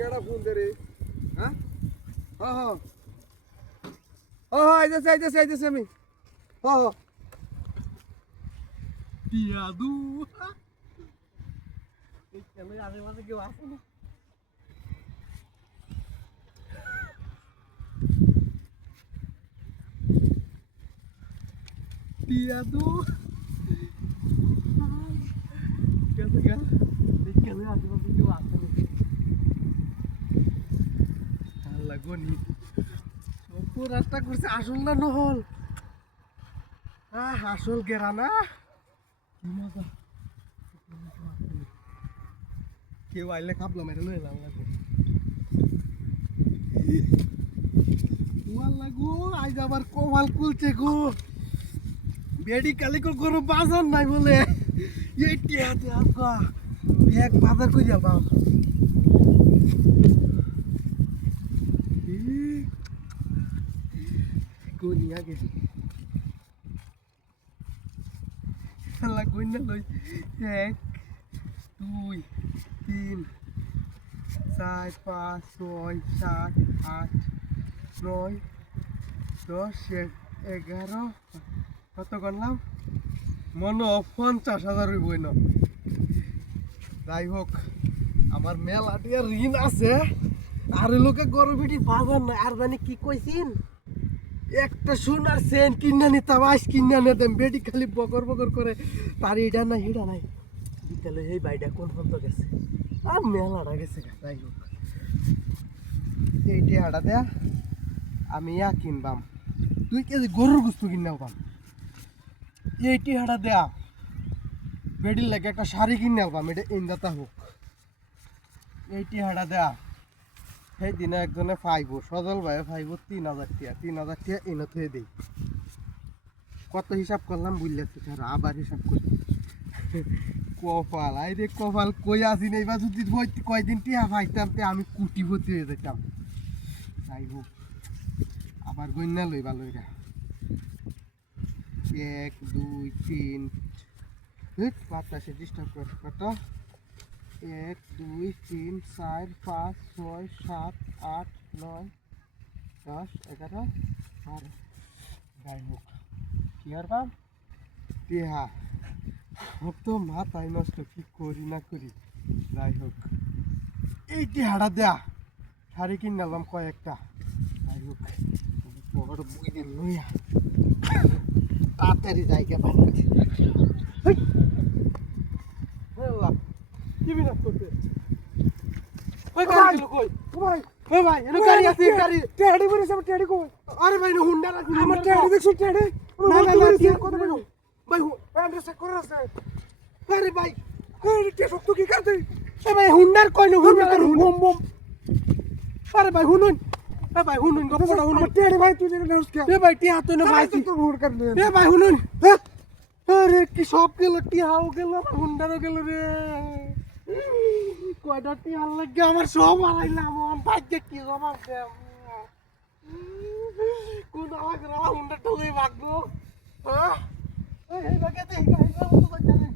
কেডা ফোন দে রে হ্যাঁ হ্যাঁ আইতেছে আমি পিয়াদু এই খেলে আশেপাশে কেউ আসে না পিয়াদু এই খেলে আশেপাশে কেউ আসে না লাগনি সব রাস্তা করছে আসল না নহল আসল গেরা না কি মজা কেউ আইলে খাবলাম এটা লয়ে এলাম লাগবে লাগু আজ আবার কমাল কুলছে গো বেডি কালিকো কোনো বাজার নাই বলে এই টিয়াতে আপা এক বাজার কই যাবা কোনি আগে শালা কইনা লই 1 2 3 4 5 6 7 8 9 10 11 কত করলাম মনে 50,000 হইবই না যাই হোক আমার মেলা দিয়ে ঋণ আছে আর লোকে গরু বিটি বাজার না আর জানি কি কইছিন একটা সোনার চেন কিনে নিতাম আইস কিনে নিতাম বেটি খালি বকর বকর করে তার এটা নাই হিটা নাই বিদ্যালয় এই বাইটা কোন পর্যন্ত গেছে আর মেলাটা গেছে যাই হোক এইটি হাটা দেয়া আমি কিনবাম 2 কেজি গরুর গুস্তু কিনাও পাম এইটি হাটা দেয়া বেডির লাগে একটা শাড়ি কিনে পাম এটা ইন্দাতা হোক এইটি হাটা দেয়া সেই দিনে একজনে পাইব সজল ভাই পাইব 3,000 টাকা এনে থয়ে দেই কত হিসাব করলাম বুঝলেছি স্যার আবার হিসাব করি কপাল আই রে কপাল কই আসি নেই বা যদি কয়দিন টিয়া পাইতাম তে আমি কুটিপতি হয়ে যেতাম যাই হোক আবার গন্যা লইবা লইরা 1 2 3 বাতাসে ডিস্টার্ব করে কত 1 2 3 4 5 6 7 8 9 10 11 12 যাই হোক কি আর পাম টিহা হোক তো মাথায় নষ্ট কি করি না করি যাই হোক এই টিহাটা দেয়া শাড়ি কিনলাম কয়েকটা যাই হোক বড় বই দিন লইয়া তাড়াতাড়ি জায়গা বানাচ্ছি কি বিনা করতে কই গাড়ি গেল কই ভাই ভাই এনে গাড়ি আছে গাড়ি টেডি বলে সব টেডি কই আরে ভাই না হুন্ডা রাখি আমার টেডি দেখছ টেডি না না না কত বড় ভাই এন্ড্রেস করে আছে আরে ভাই আরে কে সব তো কি করতে এ ভাই হুন্ডার কই না হুন্ডা বম বম আরে ভাই হুনুন এ ভাই হুনুন গপড়া হুনুন টেডি ভাই তুই যেন নাস কে এ ভাই টি হাত না ভাই তুই হুড় কর দে এ ভাই হুনুন আরে কি সব গেল টি হাও গেল হুন্ডারও গেল রে কয়টা টি হাল লাগে আমার সব হারাইলাম আমার ভাগ্যে কি জমা দে কোন আওয়াজ রা হুন্ডা ঠুই ভাগবো হ্যাঁ এই ভাগে দে এই ভাগে তো জানি